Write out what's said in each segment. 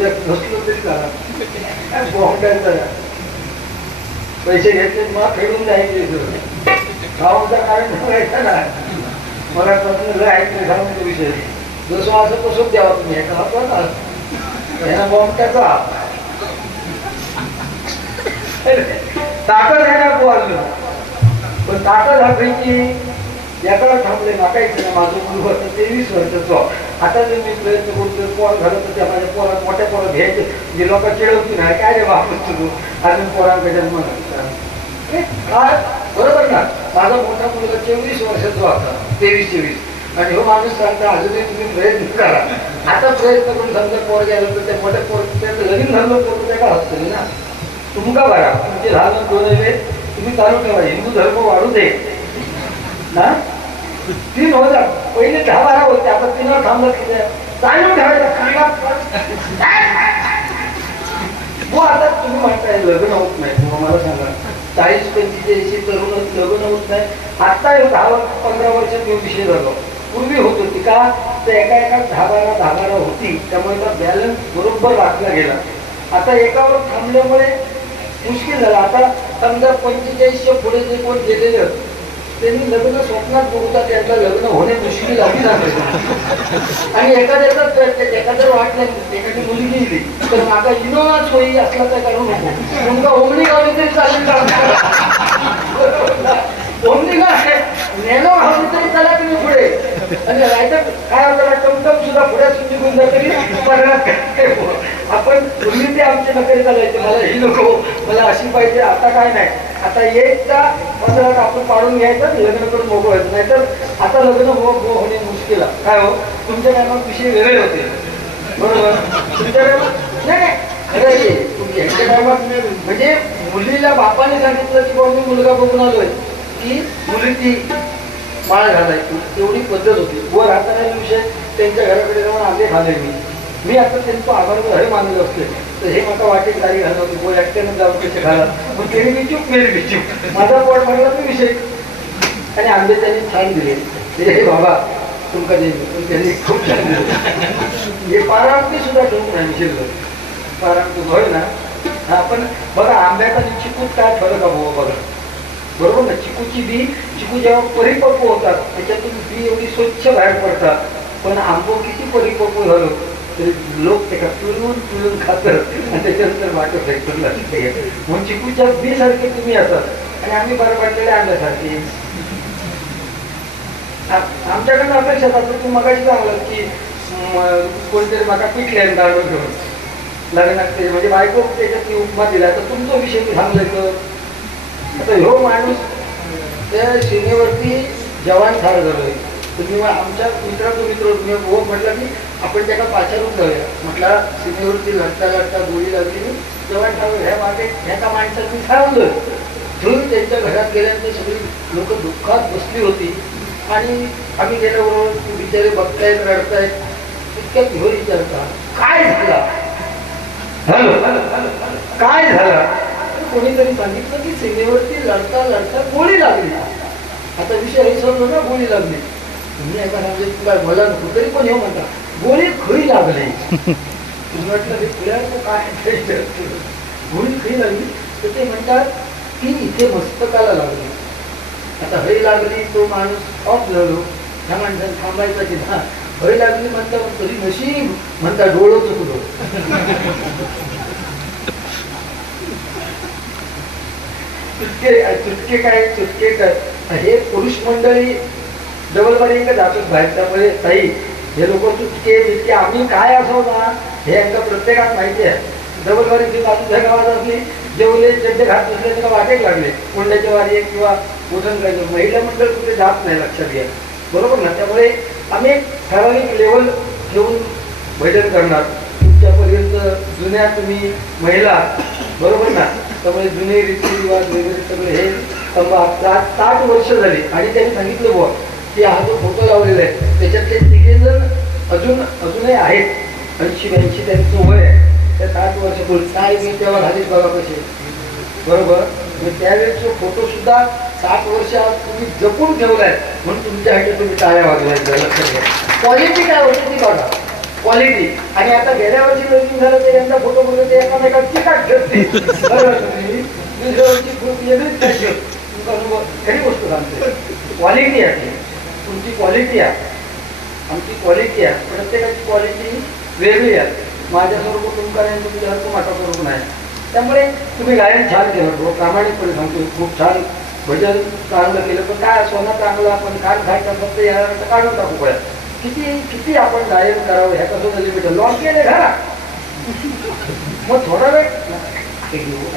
उद्या नसलो तरी करा बॉम्ब्यांचा पैसे घेतले मग फेडून जायचे गावाचा कारण ठेवायचा ना मला लय ऐकले सांगतो विषय जसं असं तसंच द्यावा तुम्ही हे का ना ह्याला बॉम्ब त्याचा ताकद आहे ना बोललो पण ताकद हा पैकी याकडे थांबले नाकायचं ना माझं मुलगा होतं 23 वर्षाचं आता जर मी प्रयत्न करतो पोर घालत त्या माझ्या पोरात मोठ्या पोरात घ्यायचे जे लोक चिडवती नाही काय रे वापस तू अजून पोरांकडे जन्म काय बरोबर ना माझा मोठा मुलगा 24 वर्षाचा होता 23 आणि हो माणूस सांगता अजूनही तुम्ही प्रयत्न करा आता प्रयत्न करून समजा पोर गेलं तर त्या मोठ्या पोर त्याचं लगीन झालं पोर त्या का असतं ना तुमका बरा तुमचे लहान दोन तुम्ही चालू ठेवा हिंदू धर्म वाढू दे ना 3 होता पहिले 10-12 होते आता 3 थांबलं की चालू ठेवायचं आता तुम्ही म्हणताय लग्न होत नाही मला सांगा 40-45 तरुण लग्न होत नाही आता 10-15 वर्षात मी विषय झालो पूर्वी होत होती का तर एका 10-12 होती त्यामुळे त्या बॅलन्स बरोबर राखला गेला आता एकावर थांबल्यामुळे मुश्किल झालं आता समजा 45च्या पुढे जे कोण गेलेले त्यांनी लग्न स्वप्नात बघता त्यांना लग्न होणे मुश्किल आधी झालं आणि एखाद्याला वाटलं एखादी मुलगी गेली तर माझा इनोवाच होई असला काय करू नको तुमका ओमनी गावली तरी चालेल ओमनी गाव नेनो हवली तरी चला तुम्ही पुढे आणि रायटर काय आपल्याला टमटम सुद्धा पुढे निघून जा तरी आपण तुम्ही ते आमचे नकरी चालायचे मला ही नको मला अशी पाहिजे आता काय नाही आता एकदा पदरात आपण पाडून घ्यायचं लग्न करून मोकळं व्हायचं नाहीतर आता लग्न होणे मुश्किल आहे काय हो तुमच्या टायमात विषय वेगळे होते बरोबर तुमच्या टायमात नाही खरं तुमच्या टायमात म्हणजे मुलीला बापाने सांगितलं की बाबा मी मुलगा बघून आलोय की मुलीची माळ घालायची तेवढी पद्धत होती वर हाताळायला विषय त्यांच्या घराकडे जाऊन आंबे खाले मी आता त्यांचं आभार हे मानलं असते तर हे मला वाटेल गाडी घालवली बोल एकट्यानं जाऊन कसे घाला मग त्यांनी मी चूक मेरी मी चूक माझा पोट भरला तो विषय आणि आंबे त्यांनी छान दिले हे बाबा तुमका दे त्यांनी खूप छान दिले हे पारावती सुद्धा ठेवून नाही शिरलं पारावती होय ना आपण बघा आंब्याचा आणि चिकूत काय फरक आहे बघा बरोबर ना चिकूची बी चिकू जेव्हा परिपक्व होतात त्याच्यातून बी एवढी स्वच्छ बाहेर पडतात पण आंबो किती परिपक्व झालो तरी लोक त्याला पिळून खातात आणि त्याच्यानंतर वाटत आहे म्हणून चिकूच्या बी सारखे तुम्ही असतात आणि आम्ही बरं पडलेले आंब्यासारखे आमच्याकडनं अपेक्षा जातो तू मगाशी सांगलं की कोणतरी माका पिटले गाडून घेऊन लग्नात म्हणजे बायको त्याच्यात उपमा दिला तर तुमचा विषय मी सांगलं आता ह्यो माणूस त्या सीमेवरती जवान ठार झालोय तुम्ही आमच्या मित्राचं मित्र तुम्ही हो म्हटलं की आपण त्याला पाचारून जाऊया म्हटलं सीमेवरती लढता गोळी लागली जवान ठार ह्या मागे ह्या माणसात मी थांबलोय घेऊन त्यांच्या घरात गेल्यानंतर सगळी लोक दुःखात बसली होती आणि आम्ही गेल्याबरोबर बिचारे बघतायत रडतायत इतक्यात घेऊन विचारता काय झालं काय झालं कोणीतरी सांगितलं की सीमेवरती लढता गोळी लागली आता विषय हे समजलो ना गोळी लागली तुम्ही एका सांगितलं तुला मला नको तरी पण हे म्हणता गोळी खरी लागली तुम्ही म्हटलं काय गोळी खरी लागली तर ते म्हणतात की इथे मस्तकाला लागली आता हळी लागली तो माणूस ऑफ झालो ह्या माणसाने थांबायचा की ना हळी लागली म्हणता तरी नशीब म्हणता डोळं चुकलो चुटके काय हे पुरुष मंडळी डबलबारी का जातोच बाहेर त्यामुळे ताई हे लोक चुटके आम्ही काय असो ना हे यांना प्रत्येकात माहिती आहे डबलबारीची बाजूच्या गावात असली जेवले चड्डे घात नसले त्याला वाटेक लागले कोंड्याच्या वारी किंवा उठण करायचं महिला मंडळ कुठे जात नाही लक्षात घ्या बरोबर ना त्यामुळे आम्ही एक ठराविक लेवल ठेवून भजन करणार तुमच्यापर्यंत जुन्या तुम्ही महिला बरोबर ना त्यामुळे जुने रीतिरिवाज वगैरे सगळे हे 60 वर्ष झाली आणि त्यांनी सांगितलं बुवा की हा जो फोटो लावलेला आहे त्याच्यातले 3 जण अजूनही आहेत 80-82 त्यांचं वय आहे त्या 60 वर्ष बोल काय मी तेव्हा झालीच बघा कसे बरोबर मग त्यावेळेस फोटो सुद्धा 60 वर्ष तुम्ही जपून ठेवलाय म्हणून तुमच्यासाठी तुम्ही टाळ्या वाजवायच्या लक्षात घ्या क्वालिटी काय होती ती बघा क्वालिटी. आणि आता गेल्या वर्षी लग्न झालं तर यांचा फोटो बघून ते एकामेकात चिकाट ठरते. दुसऱ्या वर्षी खूप वेगळीच पाहिजे. तुमचा अनुभव खरी गोष्ट सांगते. क्वालिटी आहे तुमची, क्वालिटी आहे आमची, क्वालिटी आहे. प्रत्येकाची क्वालिटी वेगळी आहे. माझ्याबरोबर तुमका नाही, तुमच्यासारखं माझ्याबरोबर नाही. त्यामुळे तुम्ही गायन छान केलं, प्रामाणिकपणे सांगतो. खूप छान भजन चांगलं केलं. पण काय सोनं चांगलं आपण कान खायचं फक्त या काढून टाकू पडेल. किती किती आपण गायन करावं ह्याचा सुद्धा लिमिट आहे. लॉक केले घरा मग थोडा वेळ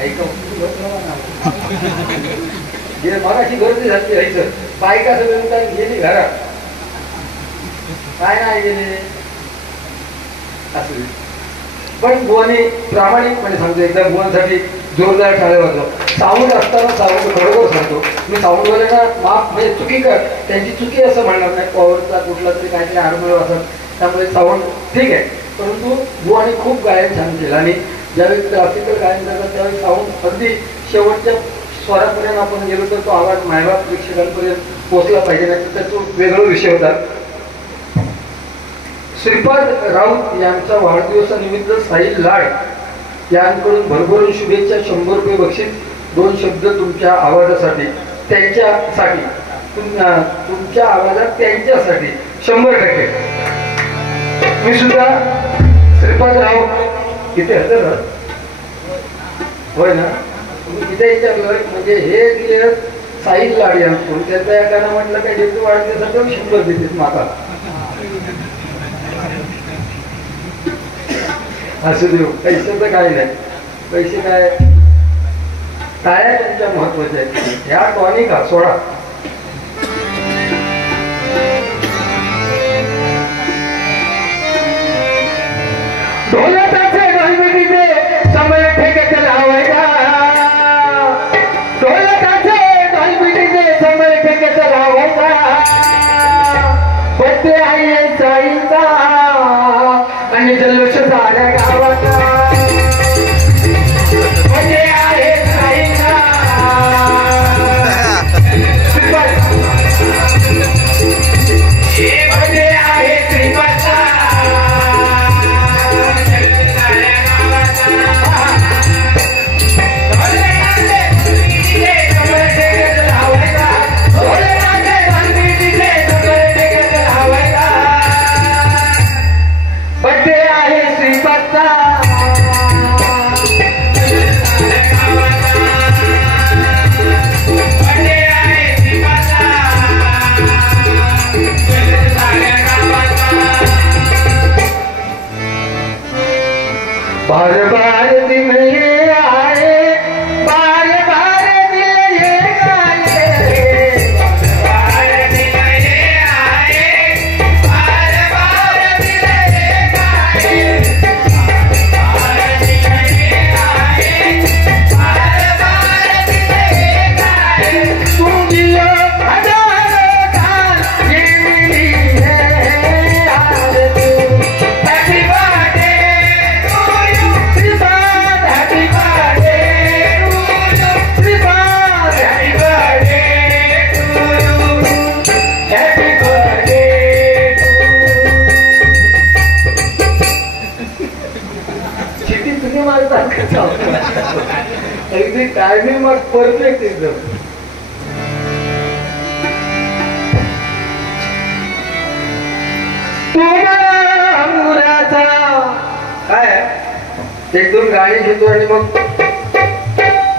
ऐका मगाशी गर्दी झाली ऐकत बायका सगळं काय गेली घरात काय नाही गेले असं. पण बुवाने प्रामाणिकपणे सांगतो एकदा बुवांसाठी जोरदार टाळ्या वाजवा. साऊंड असताना साऊंड बरोबर सांगतो मी. साऊंडवाल्यांना माफ म्हणजे चुकी कर, त्यांची चुकी असं म्हणणार नाही. पॉवरचा कुठला तरी काहीतरी हार्मोनियम असत त्यामुळे साऊंड ठीक आहे. परंतु बुवाने खूप गायन छान केलं. आणि ज्यावेळी क्लासिकल गायन करतात त्यावेळी साऊंड अगदी शेवटच्या स्वरापर्यंत आपण गेलो तर तो आवाज मायबाप प्रेक्षकांपर्यंत पोहोचला पाहिजे. नाही तर तो वेगळा विषय होता. श्रीपाद राऊत यांचा वाढदिवसानिमित्त साहिल लाड यांकडून भरभरून शुभेच्छा. 100 रुपये बक्षीस. 2 शब्द तुमच्या आवाजासाठी, त्यांच्यासाठी, तुमच्या आवाजात त्यांच्यासाठी 100%. मी सुद्धा श्रीपाद राऊत इथे हजर होय ना. तुम्ही तिथे विचारलं म्हणजे हे दिले साहिल लाड यांकडून. त्यांच्या एकानं म्हटलं काय जेवढे वाढदिवसासाठी 100 देतील माता असू देऊ. पैशाचं काय नाही, पैसे काय टाळ्या त्यांच्या महत्वाच्या आहेत. ह्या टॉनिका सोडा. ढोलकाचे गणपतीचे समय ठेक्यात लावायचा. ढोलकाचे गणपतीचे समय ठेक्यात लावायचा. बड्डे आहे साईचा आणि जल्लोष साऱ्या गावाचा. बड्डे आहे साईचा. बड्डे आहे श्रीपादचा. बार बार दिन ये आए, बार बार दिन ये आए, बार दिन ये आए, बार बार दिन ये आए, बार दिन ये आए, बार बार दिन ये आए. तुम जियो हजारों साल ये मिली है आज तू. हैप्पी बर्थडे अगदी टायमिंग मग परफेक्ट एकदम. काय 1-2 गाणी घेतो आणि मग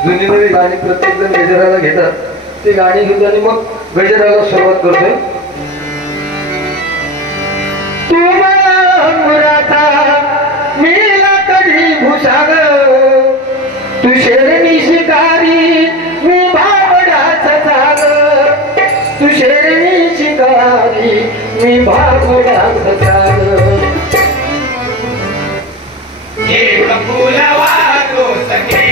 जुनी नवी गाणी प्रत्येक जण गजराला घेतात. ती गाणी घेतो आणि मग गजराला सुरुवात करतोय. मीला कधी भूषाग तू शेरणी शिकारी मी भाबडाचा जाग. तू शेरणी शिकारी मी भाबडाचा जाग. एक फुलवा तो सखे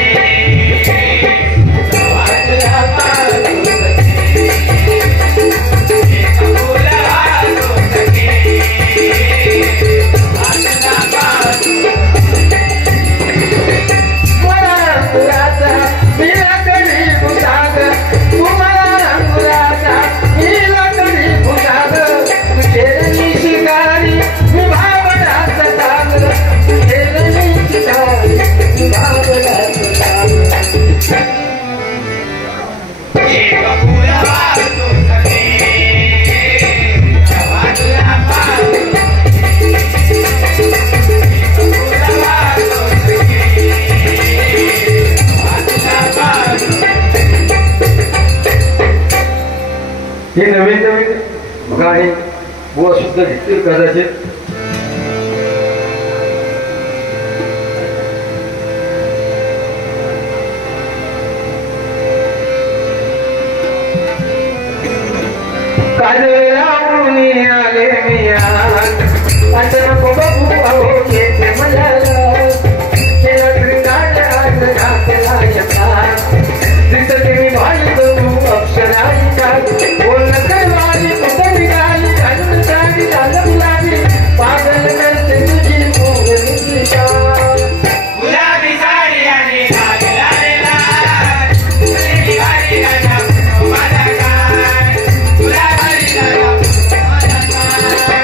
शिकारी हे नवीन नवीन गाणी बुवा सुद्धा घेतील कदाचित. काजळावून आले मी आज नको बघू अहो येते मला केला क्रीडात आज घातला यथा दिसते मी भाई करू अक्षराई काय बोल करवाली कुठं निघाली घालून साडी झालं गुलाबी पागल करते तुझी मोगली का गुलाबी साडी आणि घालला रे लाल तुझी गाडी गाणं माझा काय गुलाबी गाणं माझा काय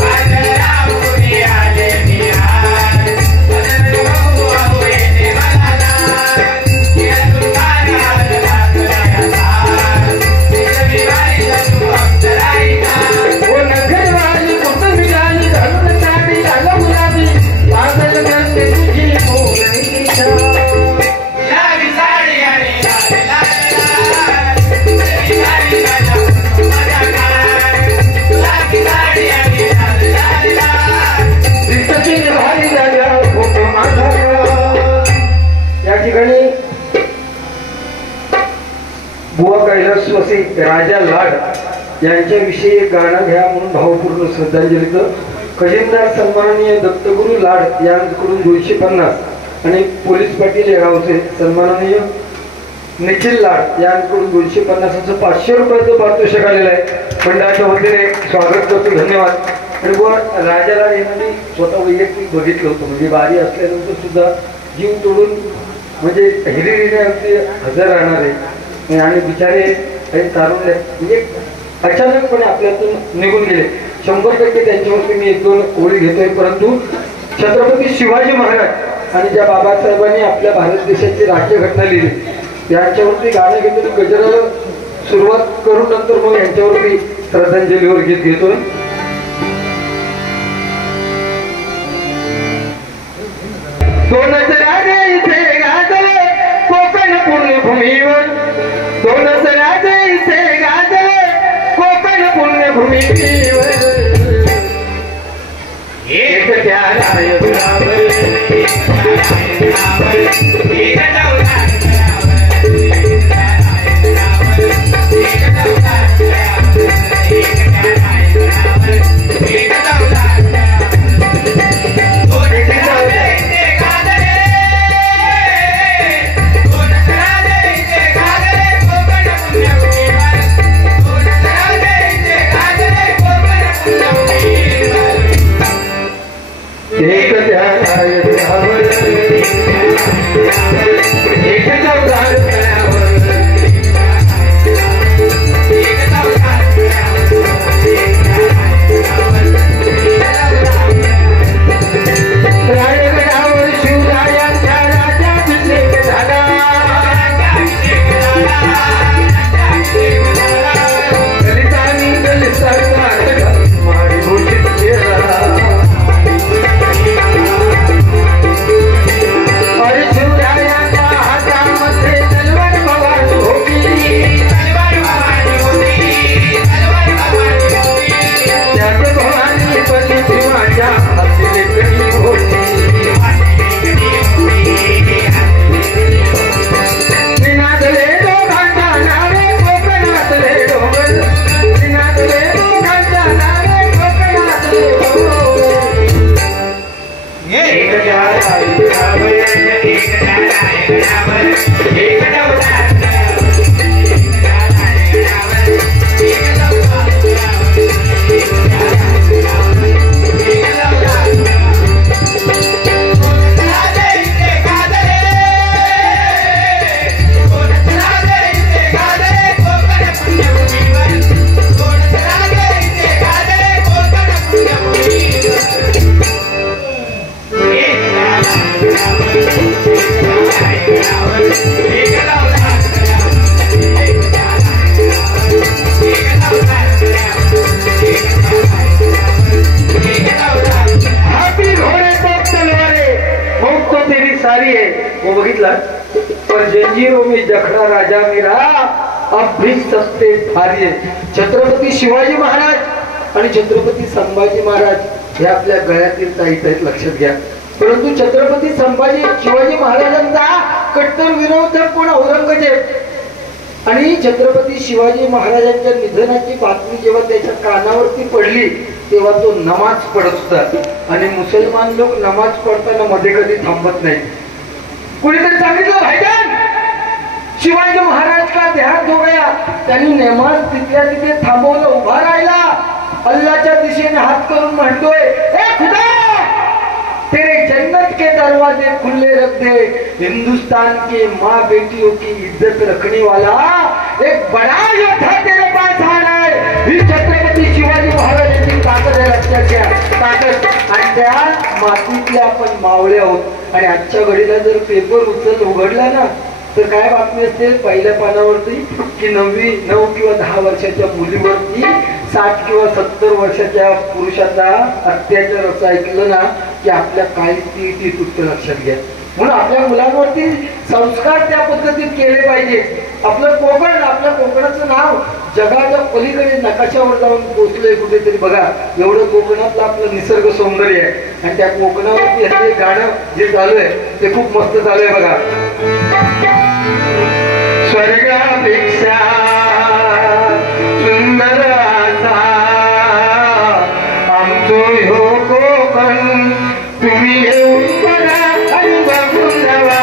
काजळावून आले मी आज नको बघू येते मला केला बुवा कैलासवासी राजा लाड यांच्याविषयी एक गाणं घ्या म्हणून भावपूर्ण श्रद्धांजलीचं खजिनदार सन्माननीय दत्तगुरु लाड यांकडून 250 आणि पोलीस पाटील या गावचे सन्माननीय निखिल लाड यांकडून 250 असं 500 रुपयाचं पारितोषिक आलेलं आहे. मंडळाच्या वतीने स्वागत करतो, धन्यवाद. आणि बुवा राजा लाड यांनी स्वतः वैयक्तिक बघितलं होतं, म्हणजे बारी असल्यानंतर सुद्धा जीव तोडून म्हणजे हिरिरीने अगदी हजर राहणार आहे आणि बिचारे काही तारुण्य म्हणजे अचानकपणे आपल्यातून निघून गेले. 100% त्यांच्यावरती मी 1-2 ओळी घेतोय. परंतु छत्रपती शिवाजी महाराज आणि ज्या बाबासाहेबांनी आपल्या भारत देशाची राज्यघटना लिहिली यांच्यावरती गाणं घेतो, गजराला सुरुवात करून नंतर मग यांच्यावरती श्रद्धांजलीवर गीत घेतोय. दोनच राजे इथे गाजले कोकण पुण्यभूमीवर, दोनच राजे इथे गाजले कोकण पुण्यभूमीवर, एक त्या रायगडावर वो बघितला पर जंजीरों में जखड़ा राजा मेरा अभिसत्ते भार्य छत्रपती शिवाजी महाराज आणि छत्रपती संभाजी महाराज हे आपल्या गळ्यातील ताईत आहेत, लक्षात घ्या. परंतु छत्रपती शिवाजी महाराजांचा कट्टर विरोधक कोण? औरंगजेब. आणि छत्रपती शिवाजी महाराजांच्या निधनाची बातमी जेव्हा त्याच्या कानावरती पडली तेव्हा तो नमाज पडत होता. आणि मुसलमान लोक नमाज पडताना मध्ये कधी थांबत नाही. कुणीतरी सांगितलं भाईजान शिवाजी महाराज का देहांत हो गया. त्यांनी नमाज तिथल्या तिथे थांबवलं, उभा राहिला, अल्लाहच्या दिशेने हात करून म्हणतोय, ए खुदा तेरे जन्नत के दरवाजे खुले रख दे. हिंदुस्तान के माँ बेटियों की इज्जत रखने वाला एक बड़ा योद्धा तेरे पास आना है. ही छत्रपती शिवाजी महाराजांची ताकद आहे, लक्षात घ्या. ताकद. आणि त्या मातीतल्या आपण मावळे आहोत. आणि आजच्या घडीला जर पेपर उघडला ना तर काय बातमी असते पहिल्या पानावरती की 9 किंवा 10 वर्षाच्या मुलीवरती 60 किंवा 70 वर्षाच्या पुरुषाचा अत्याचार असं ऐकलं ना की आपल्या काही ती तुटतं, लक्षात घ्या. म्हणून आपल्या मुलांवरती संस्कार त्या पद्धतीत केले पाहिजे. आपलं कोकण, आपल्या कोकणाचं नाव जगाच्या पलीकडे नकाशावर जाऊन पोचलंय कुठेतरी बघा. एवढं कोकणातलं आपलं निसर्ग सौंदर्य आहे. आणि त्या कोकणावरती हे गाणं जे चालू आहे ते खूप मस्त चालू आहे बघा. स्वर्गापेक्षा सुंदर असा आमचो ह्यो कोकण, तुम्ही येऊन बघा आणि बघून जावा.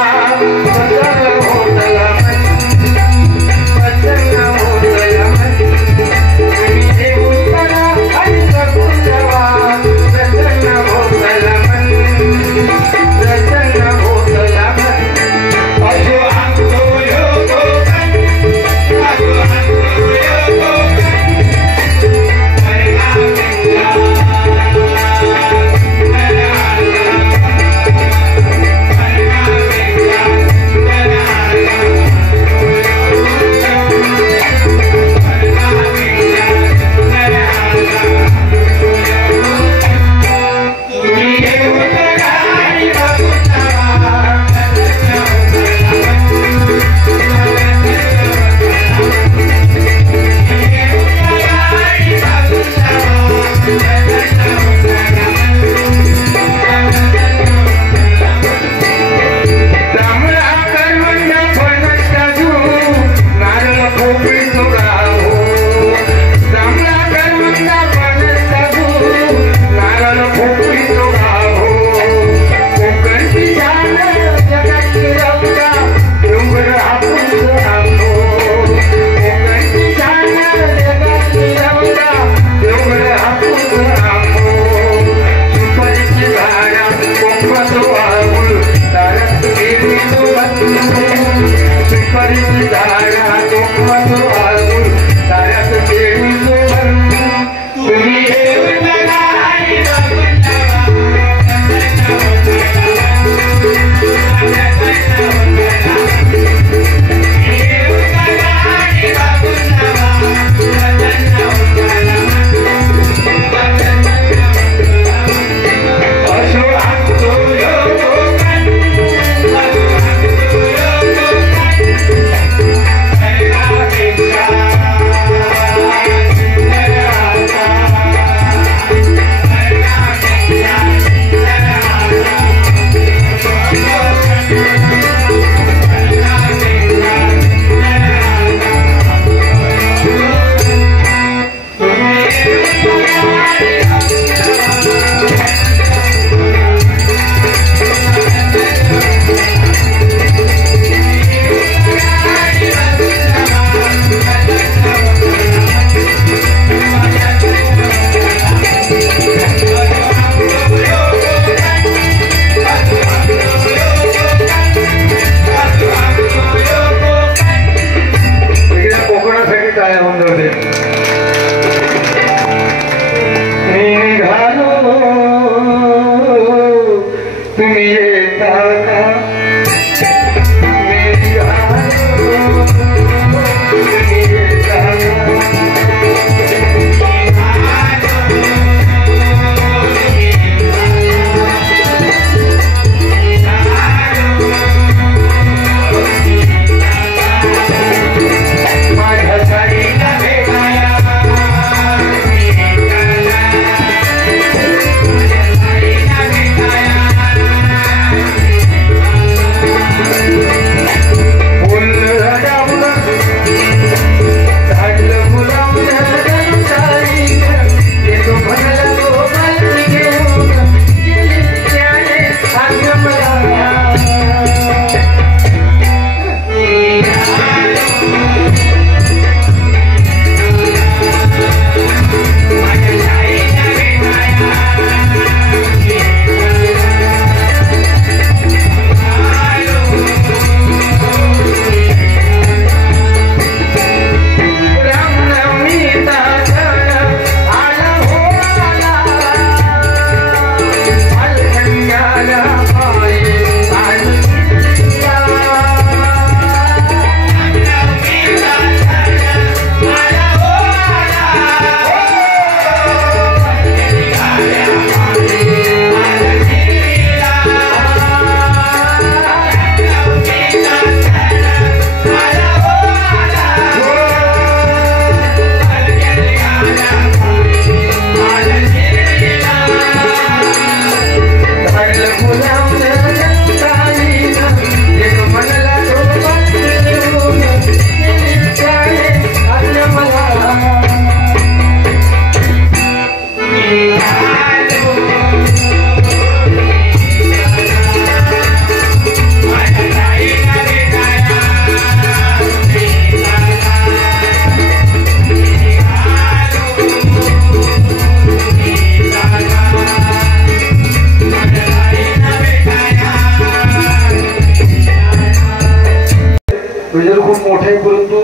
खूप मोठा आहे, परंतु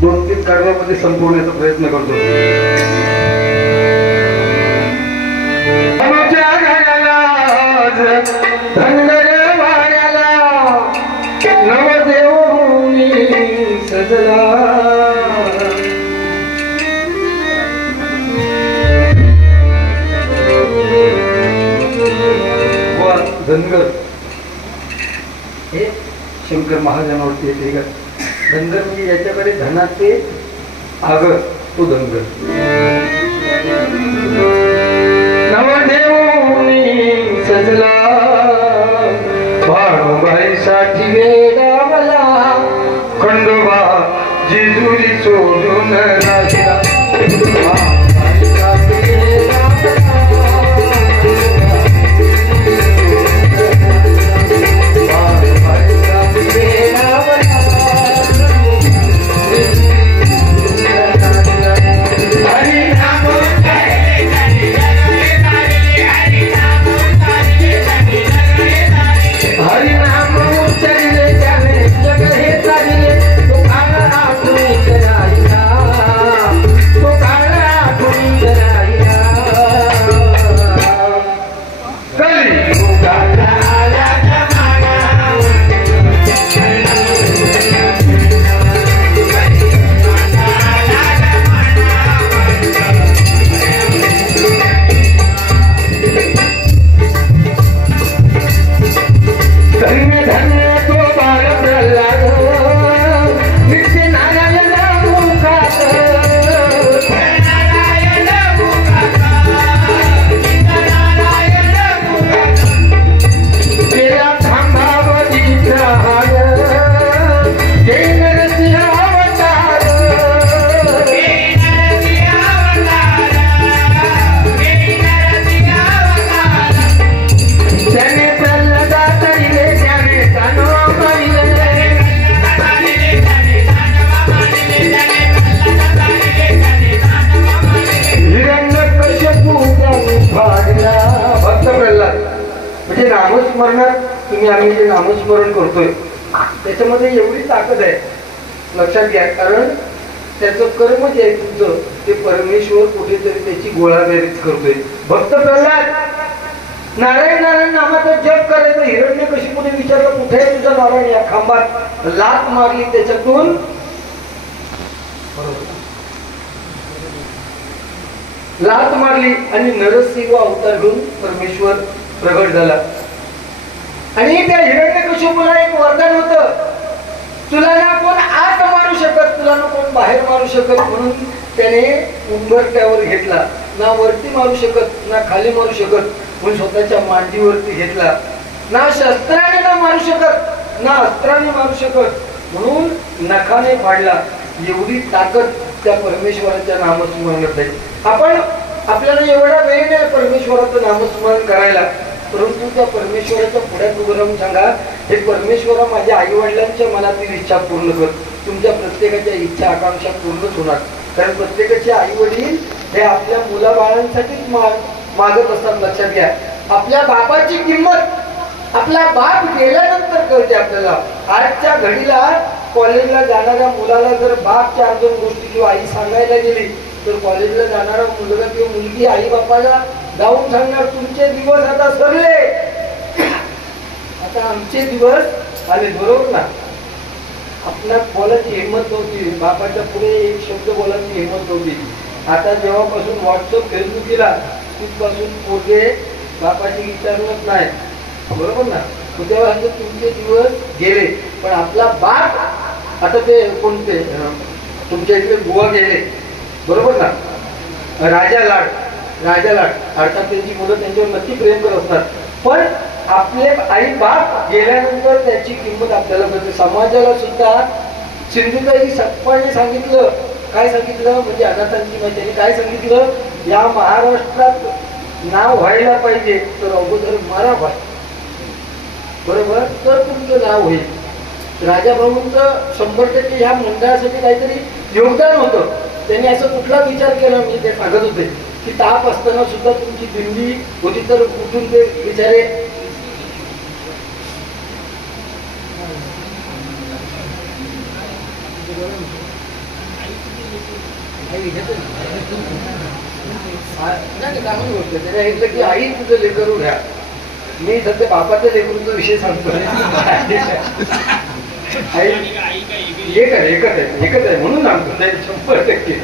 2-3 कडव्यामध्ये संपवण्याचा प्रयत्न करतो. नवदेव सजला धनगर हे शंकर महाजनावरती येते का. धनगर म्हणजे याच्याकडे धनाचे आगर, तो धनगर. नवदेवनी सजला भाणूबाईसाठी वेडा मला, खंडोबा जेजुरी सोडून राहिला. नामस्मरणात तुम्ही आम्ही जे नामस्मरण करतोय त्याच्यामध्ये एवढी ताकद आहे, लक्षात घ्या. कारण त्याचं कर्म जे आहे तुमचं ते परमेश्वर कुठेतरी त्याची गोळाबेरीज करतोय. भक्त प्रल्हाद नारायण नारायण नामाचा जप करायचं. हिरण्यकशिपूने विचारलं कुठे आहे तुझा नारायण. या खांबात लात मारली, त्याच्यातून लात मारली आणि नरसिंह अवतार घेऊन परमेश्वर प्रगट झाला. आणि त्या हिरण्यकशिपूला एक वरदान होतं, तुला ना कोण आत मारू शकत, तुला ना कोण बाहेर मारू शकत. म्हणून त्याने उंबरट्यावर घेतला, ना वरती मारू शकत ना खाली मारू शकत, म्हणून स्वतःच्या मांडीवरती घेतला. ना शस्त्राने ना मारू शकत ना अस्त्राने मारू शकत, म्हणून नखाने फाडला. एवढी ताकद त्या परमेश्वराच्या नामस्मरणात आहे. आपण आपल्याला एवढा वेळ नाही परमेश्वराचं नामस्मरण करायला, परंतु त्या परमेश्वराच्या पुढ्यात उभं राहून सांगा, हे परमेश्वरा माझ्या आई वडिलांच्या मनातील इच्छा पूर्ण कर. तुमच्या प्रत्येकाच्या इच्छा आकांक्षा पूर्णच होणार. कारण प्रत्येकाचे आई वडील हे आपल्या मुलाबाळांसाठीच मागत असतात. लक्षात घ्या, आपल्या बापाची किंमत आपला बाप गेल्यानंतर कळते आपल्याला. आजच्या घडीला कॉलेजला जाणाऱ्या मुलाला जर बाप 4-2 गोष्टी किंवा आई सांगायला गेली तर कॉलेजला जाणारा मुलगा किंवा मुलगी आई बापाला जाऊन सांगणार, तुमचे दिवस आता सरले, आता आमचे दिवस आले. बरोबर ना. आपल्या बोलायची हिंमत नव्हती, बापाच्या पुढे एक शब्द बोलायची हिंमत नव्हती. आता जेव्हापासून व्हॉट्सअप फेसबुक केला तिथपासून पोरगे बापाची विचारलंच नाही. बरोबर ना. तेव्हा तुमचे दिवस गेले. पण आपला बाप आता ते कोणते तुमच्या इकडे बुवा गेले, बरोबर ना. राजा लाड अर्थात त्यांची मुलं त्यांच्यावर नक्की प्रेम करत असतात. पण आपले आई बाप गेल्यानंतर त्याची किंमत आपल्याला कळते. समाजाला सुद्धा सिंधुताई सप्पाने सांगितलं, काय सांगितलं म्हणजे अनाथांची मैत्रिणी काय सांगितलं, या महाराष्ट्रात नाव व्हायला पाहिजे तर अगोदर मारा व्हाय, बरोबर, तर तुमचं नाव होईल. राजाभाऊंचं 100% ह्या मंडळासाठी काहीतरी योगदान होतं. त्यांनी असं कुठला विचार केला, मी ते सांगत होते की ताप असताना सुद्धा तुमची दिंडी होती तर कुठून ते बिचारे की आई तुझं लेकरू घ्या. मी सध्या बापाच्या लेकरूचा विषय सांगतो. एकच आहे म्हणून सांगतो 100%.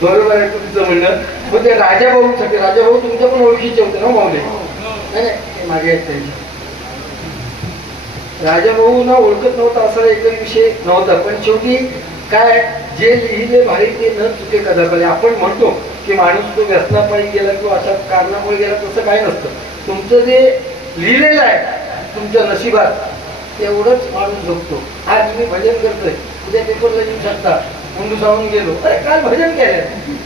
बरोबर आहे तुमचं म्हणणं. मग ते राजाभाऊसाठी, राजाभाऊ तुमच्या पण ओळखीचे होते ना मावले, नाही मागे आहेत त्यांचे. राजाभाऊना ओळखत नव्हता असा एकही विषय नव्हता. पण शेवटी काय, जे लिहिले भाई ते न चुके कदापि. आपण म्हणतो की माणूस तो व्यसनापायी गेला किंवा अशा कारणामुळे गेला, तसं काय नसतं. तुमचं जे लिहिलेलं आहे तुमच्या नशिबात तेवढंच माणूस जगतो. आज तुम्ही भजन करतोय, उद्या पेपरला येऊ शकता मुंडू जाऊन गेलो, अरे काल भजन केलं,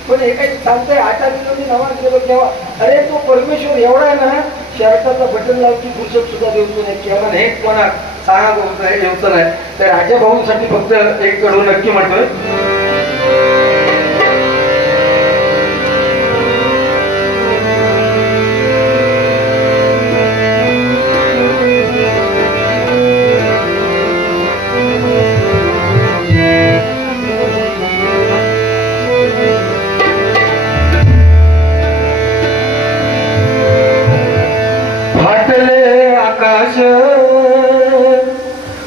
पण हे काही सांगतोय 8 मी नमाज गेलो केव्हा, अरे तो परमेश्वर एवढा आहे ना, शर्टाचा बटन लावची फुरसत सुद्धा देऊतो नाही केव्हा हे कोणा सांगा बोलतो हे देवचं नाही. तर राजाभाऊंसाठी फक्त एक कडू नक्की म्हणतोय.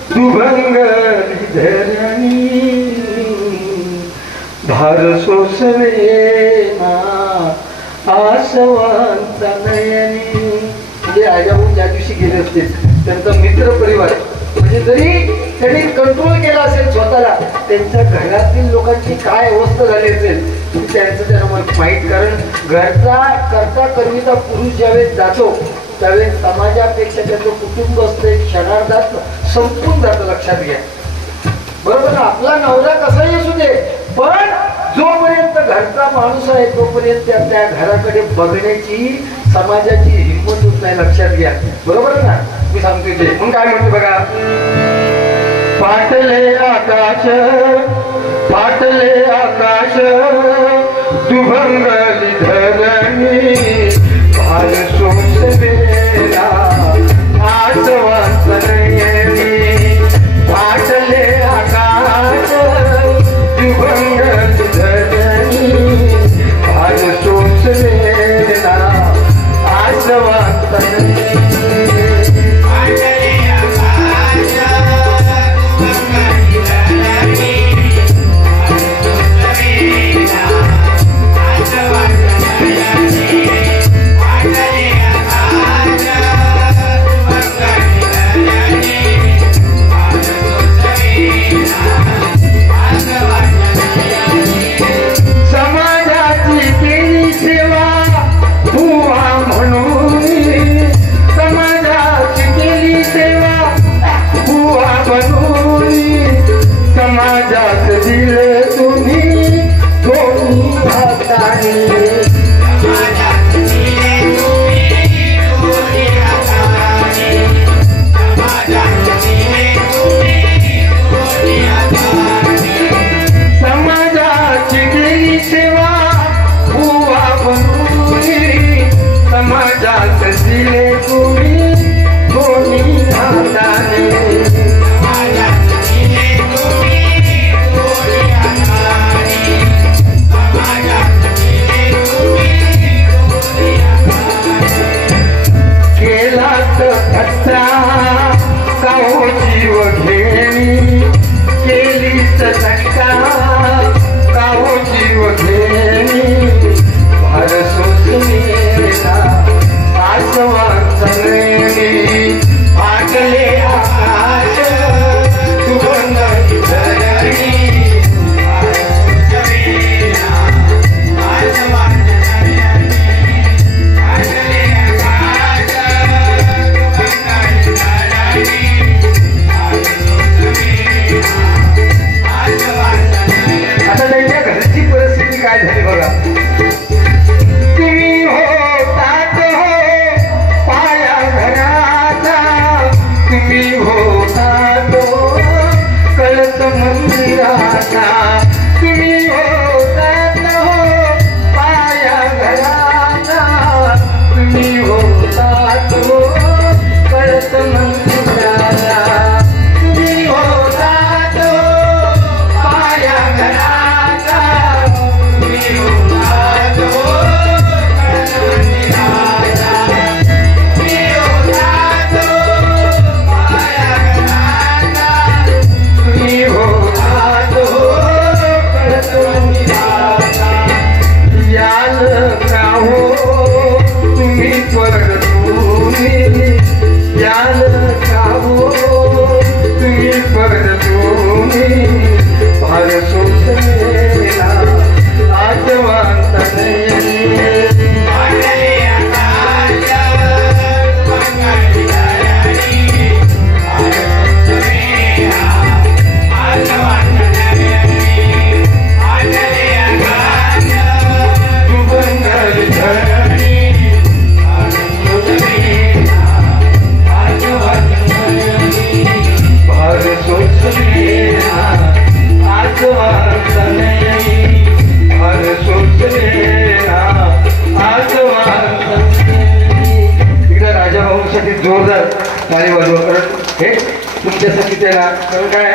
दुभंग धरणी भार सोसवेना आसवांचा नयनी. म्हणजे राजाभाऊ ज्या दिवशी गेले असतील त्यांचा मित्र परिवार, म्हणजे जरी त्यांनी कंट्रोल केला असेल स्वतःला, त्यांच्या घरातील लोकांची काय अवस्था झाली असेल त्यांचं त्यांना माहीत. कारण घरचा करता करविता पुरुष ज्यावेळेस जातो त्यावेळेस समाजापेक्षा त्याचं कुटुंब असतं एक क्षणार्धात संपून जातं. लक्षात घ्या, बरोबर ना. आपला नवरा कसाही असू दे, पण जोपर्यंत घरचा माणूस आहे तोपर्यंत त्या घराकडे बघण्याची समाजाची हिंमत होत नाही. लक्षात घ्या, बरोबर ना. मी सांगतोय ते म्हणून काय म्हणतो बघा. फाटले आकाश दुभंगली धरणी भार सोसवेना आसवांचा नयनी. फाटले आकाश दुभंगली धरणी भार सोसवेना आसवांचा नयनी. समाजात दिले तुम्ही दोन्ही हाताने. समाजाची केली सेवा बुवा बनून, समाजात दिले तुम्ही दोन्ही हाताने. काहो जीव घेणी केलीच धक्का, काहो जीव घेणी भार सोसवेना आसवांचा नयनी. फाटले आकाश दुभंगली धरणी भार सोसवेना आसवांचा नयनी. फाटले आकाश घराचा तुम्ही होतात हो पाया घराचा तुम्ही होतात हो कळत मंदिराला तुम्ही होतात हो पाया घराचा तुम्ही होतात हो कळत मंदिराला तुम्ही होतात हो पाया घराचा तुम्ही होतात हो कळत मंदिराला याल का हो तुम्ही परतूनी याल का हो तुम्ही परतूनी भार सोसलेला आजवांत जोरदार ताली वाजवा. हे तुमच्यासाठी त्याला काय